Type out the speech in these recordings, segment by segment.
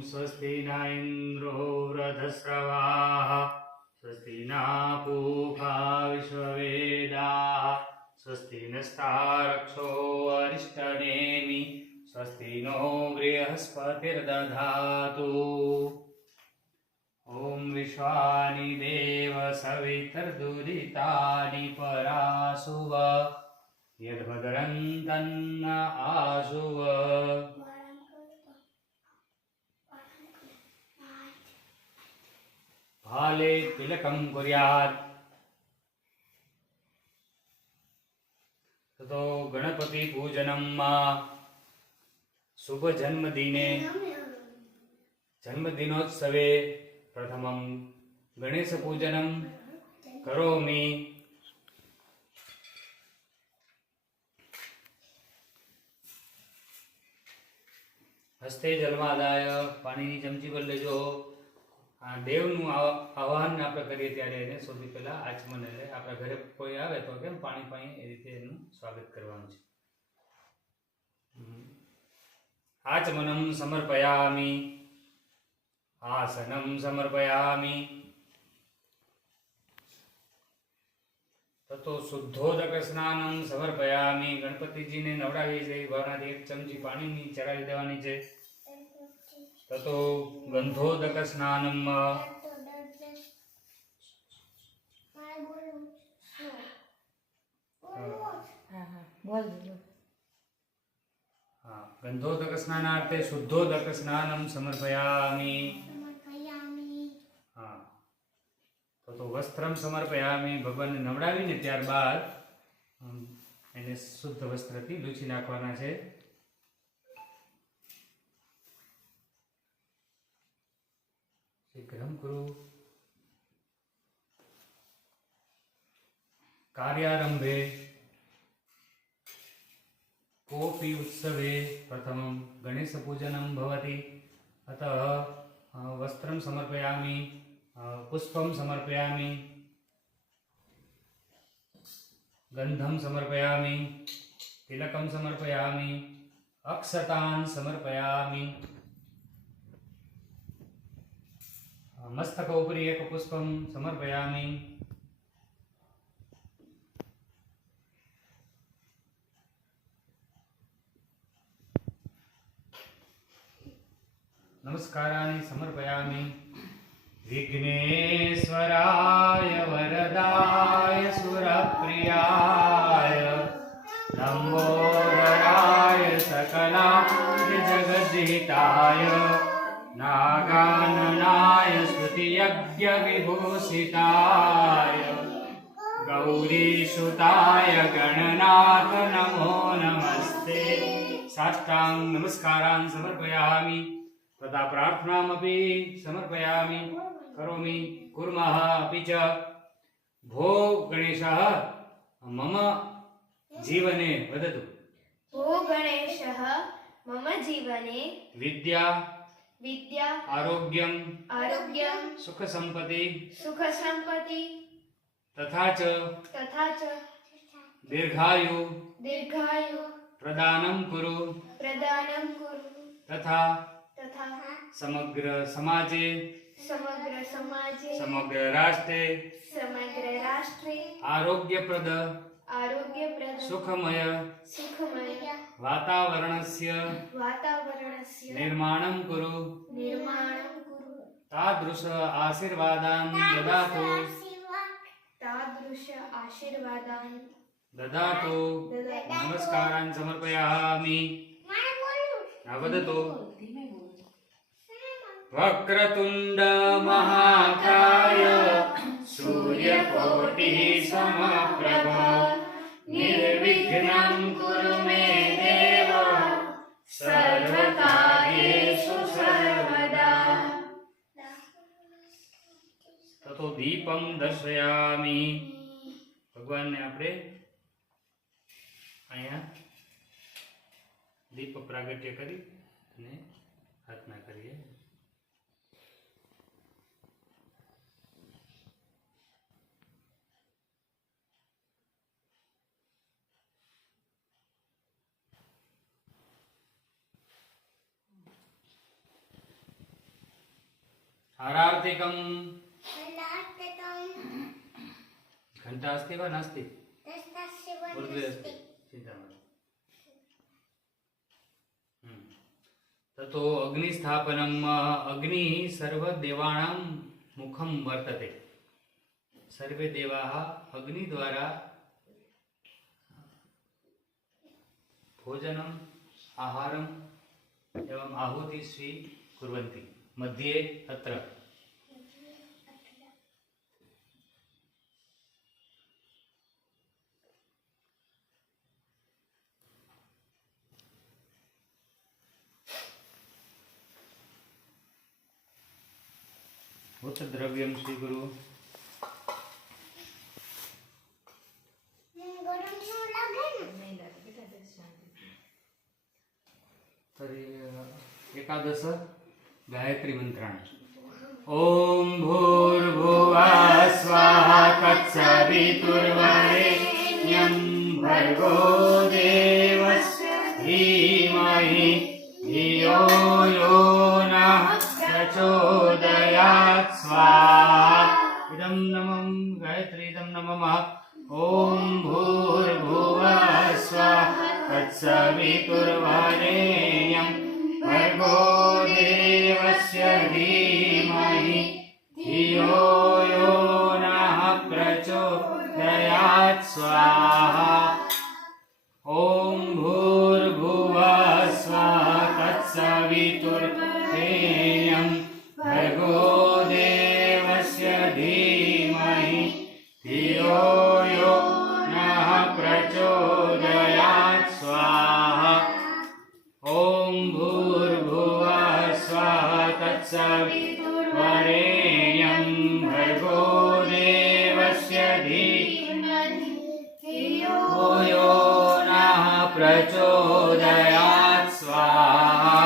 स्वस्ति न इन्द्रो वृधस्रवाः स्वस्ति न पूषा विश्ववेदाः स्वस्ति नस्तारक्षो अरिष्टनेमि स्वस्ति नो बृहस्पतिर्दधातु। ॐ विश्वानि देव सवितर्दुरितानि परासुव यद्भद्रन्तन्न आशुव ભાલે તિલકમ કર્યાત તથો ગણપતિ પૂજનમમાં શુભ જન્મદિને જન્મદિનોત્સવે પ્રથમમ ગણેશ પૂજનમ કરોમી હસ્તે જલમાદાય પાણીની ચમચી પર લેજો આ દેવનું આવા- આવાહન આપણે કરીએ ત્યારે એને સૌથી પહેલાં આચમન એટલે આપણા ઘરે કોઈ આવે તો કેમ પાણી પાણી એ રીતે એનું સ્વાગત કરવાનું છે. આચમનમ સમર્પયામિ. આસનમ સમર્પયામિ. તતો શુદ્ધોદક સ્નાનમ સમર્પયામિ. ગણપતિજીને નવડાવી છે એ ભાવનાથી એક ચમચી પાણીની ચડાવી દેવાની છે. તતો ગંધોદક સ્નાનમ ગંધોદક સ્નાનાર્થે શુદ્ધોદક સ્નાનમ સમર્પયામિ હા તો તો વસ્ત્રમ સમર્પયામિ ભગવાનને નવડાવીને ત્યારબાદ એને શુદ્ધ વસ્ત્રથી લૂછી નાખવાના છે. તે ગરમ કરો. કાર્યારંભે કોપી ઉત્સવે પ્રથમ ગણેશપૂજનમ ભવતી. અત વસ્ત્રમ સમર્પયામિ પુષ્પમ સમર્પયામિ, ગંધમ સમર્પયામિ, તિલકમ સમર્પયામિ, અક્ષતાન સમર્પયામિ. अक्षतान् समर्पयामि अ, मस्तकोपरि एकपुष्पं समर्पयामि नमस्काराणि समर्पयामि विघ्नेश्वराय वरदाय सुरप्रियाय लम्बोदराय सकलाय जगद्धिताय नागाननाय स्तुतियज्ञविभूषिताय गौरीसुताय गणनाथ नमो नमस्ते। साष्टाङ्ग नमस्कारान् समर्पयामि। तथा प्रार्थनामपि समर्पयामि। करोमि कुर्मः अपि च। भो गणेशः मम जीवने वदतु। भो गणेशः मम जीवने विद्या વિદ્યા આરોગ્યમ આરોગ્યમ સુખ સંપત્તિ સુખ સંપત્તિ તથા ચ તથા ચ દીર્ઘાયુ દીર્ઘાયુ પ્રદાનમ કુરુ પ્રદાનમ કુરુ તથા તથા સમગ્ર સમાજે સમગ્ર સમાજે સમગ્ર રાષ્ટ્રે સમગ્ર રાષ્ટ્રે આરોગ્યપ્રદ सुखमय सुखमय वातावरणस्य वातावरणस्य निर्माणं कुरु। निर्माणं कुरु। तादृश आशीर्वादान् ददातु। तादृश आशीर्वादान् ददातु। नमस्कारान् समर्पयामि। वदतु वक्रतुण्ड महाकाय। सूर्यकोटिः समप्रभा। निर्विघ्नं कुरु मे देव सर्वकार्येषु सर्वदा તતો દીપમ દર્શયામિ ભગવાનને આપણે અહીંયા દીપ પ્રાગટ્ય કરી અને પ્રાર્થના કરીએ हारार्तिकं घण्टा अस्ति वा नास्ति उर्ध्वे अस्ति चिन्ता मास्तु हम्म. ततो अग्निस्थापनम् अग्निः सर्वदेवानां मुखं वर्तते सर्वे देवाः अग्निद्वारा भोजनम् आहारम् एवम् आहुतिः स्वीकुर्वन्ति मध्ये अत्र. उच्चद्रव्यं स्वीकुरु तरी एकादश। भर्गो देवस्य धीमहि धियो यो नः प्रचोदयात् स्वाहा इदं नमं गायत्री इदं नमः ॐ भूर्भुवः प्रचोदयात् स्वाहा।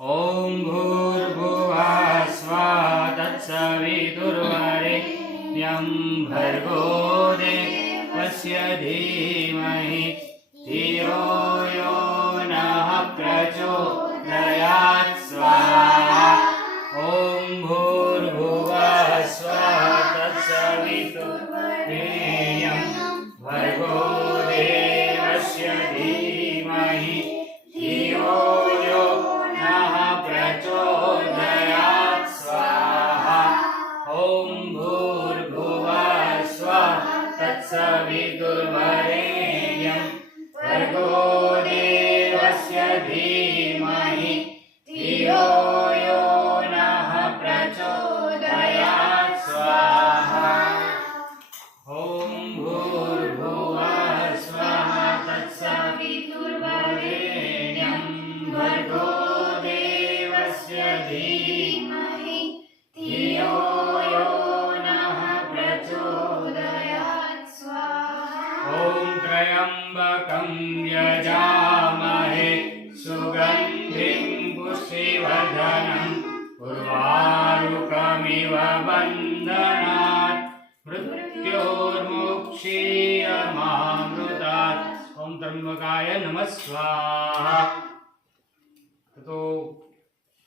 ॐ भूर्भुवः स्वाहा तत्सवितुर्वरेण्यं भर्गो देवस्य धीमहि ai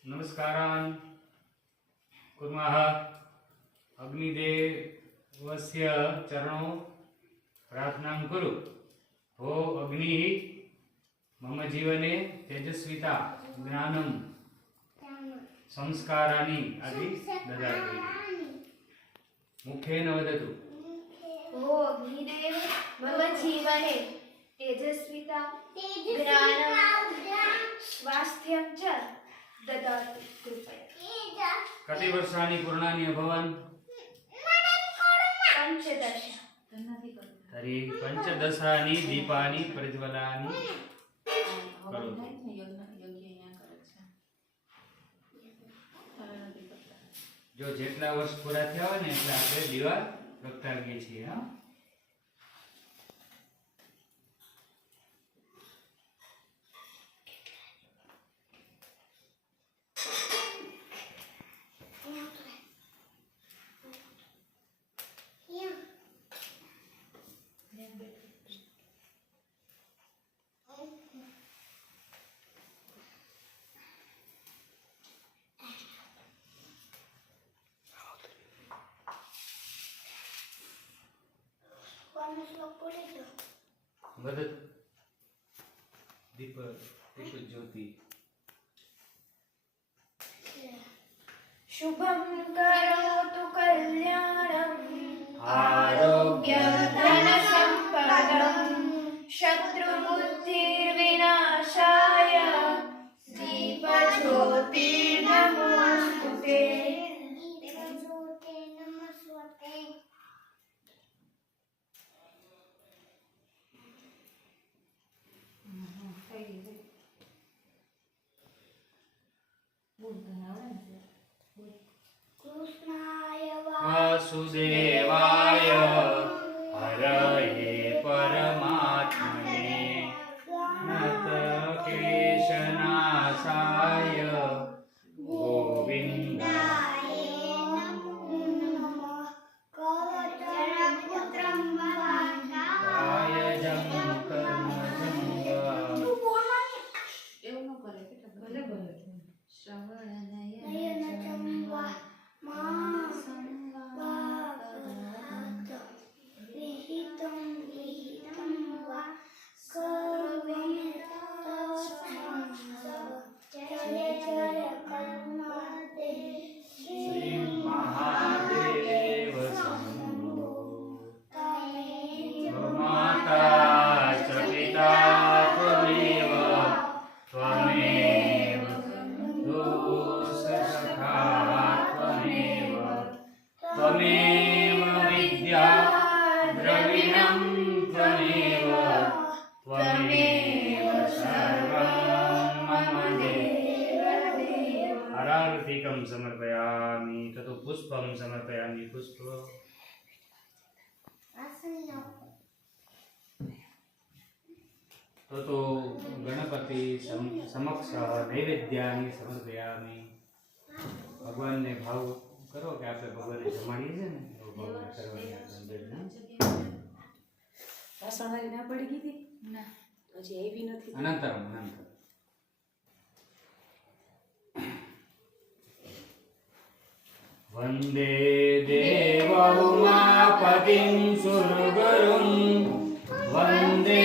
નમસ્કારાન કુર્મઃ અગ્નિદેવસ્ય ચરણો પ્રાર્થનાં કુરુ હો અગ્નિ મમ જીવને તેજસ્વિતા જ્ઞાનમ સંસ્કારાની આદિ દદાતિ મુખેન વદતુ હો અગ્નિદેવ મમ જીવને તેજસ્વિતા જ્ઞાનમ સ્વાસ્થ્યમ કટી વર્ષાની પૂર્ણાની અભવાન? હરી પંચદશાની દીપાની પ્રજ્વલાની જો જેટલા વર્ષ પૂરા થયા હોય ને એટલા આપણે દીવા પ્રગટાવીએ છીએ, હા? મદદ દીપક દીપક જ્યોતિ. શુભમ કરોતુ કલ્યાણમ આરોગ્ય ધન સંપદમ શત્રુબુદ્ધિર્વિનાશાય બોલ તને ત્વમેવ વિદ્યા દ્રવિણં ત્વમેવ ત્વમેવ સર્વં મમ દેવ હરારતિકं સમર્પયામિ તતો પુષ્પं સમર્પયામિ પુષ્પ તો તો ગણપતિ સમ- સમક્ષ નૈવેદ્યાની સમર્પયામિ ભગવાનને ભાવ કરો કે આપણે ભગવાનને જમાડીએ છીએ ને? ભગવાન કરવાની વાસણવાળી ના. પડી ગઈ હતી? ના. હજી આવી નથી. અનંતરમ અનંતરમ. વંદે દેવઉમાપતિં સુરગુરું વંદે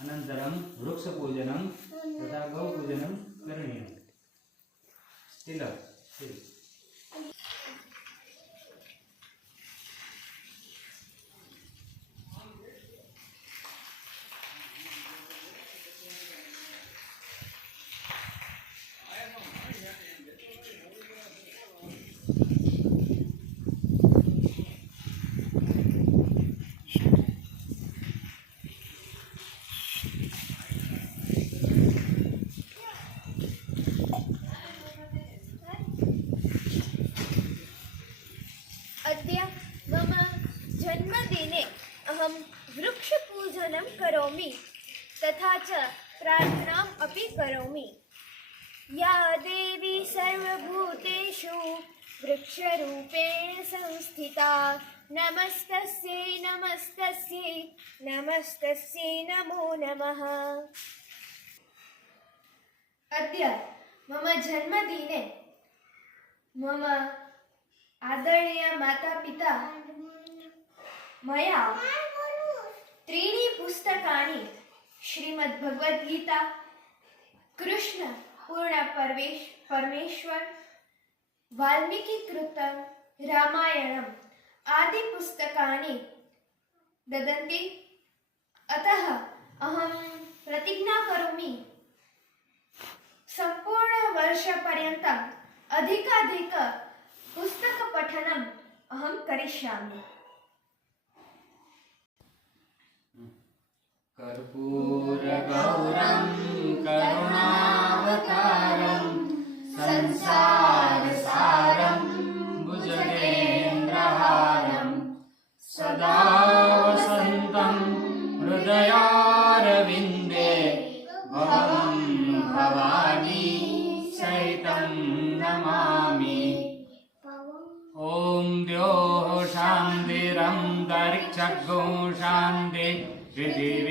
अनन्तरं वृक्षपूजनं तथा गौपूजनं करणीयम् तिलक वृक्षपूजनं करोमि तथा च प्रार्थनाम् अपि करोमि या देवी सर्वभूतेषु वृक्षरूपेण संस्थिता नमस्तस्यै नमस्तस्यै नमस्तस्यै नमो नमः अद्य मम जन्मदिने मम आदरणीय माता पिता मया त्रीणि पुस्तकानि श्रीमद्भगवद्गीता कृष्ण पूर्णपरमेश परमेश्वर वाल्मीकिकृतं रामायणम् आदिपुस्तकानि ददन्ति अतः अहं प्रतिज्ञा करोमि सम्पूर्णवर्षपर्यन्तम् अधिकाधिक पुस्तकपठनम् अहं करिष्यामि कर्पूरगौरं करुणावतारम् सारसारं भुजगेन्द्रहारं सदा वसन्तं हृदयारविन्दे भवं भवानी सहितं नमामि ॐ द्योः शान्तिरन्तरिक्षगो शान्ति पृथिवी शान्ति आपः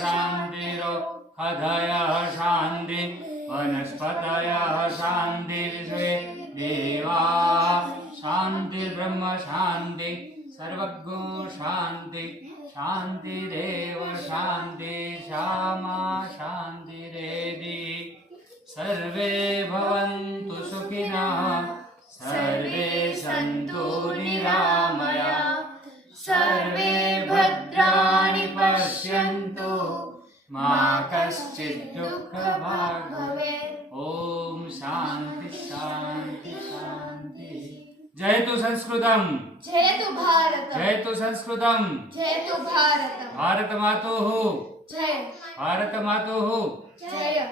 शान्तिरो हृदयः शान्ति वनस्पतयः शान्ति विश्वे देवाः शान्तिर्ब्रह्म शान्ति सर्वज्ञो शान्ति शान्तिरेव शान्ति श्यामा शान्तिरेधि सर्वे भवन्तु सुखिनः सर्वे सन्तु निरामया सर्वे મા કશ્ચિત દુઃખ ભાગ ભવે ઓમ શાંતિ શાંતિ શાંતિ જયતુ સંસ્કૃતમ જયતુ ભારત જયતુ સંસ્કૃતમ જયતુ ભારત ભારત માતો જય ભારત માતો જય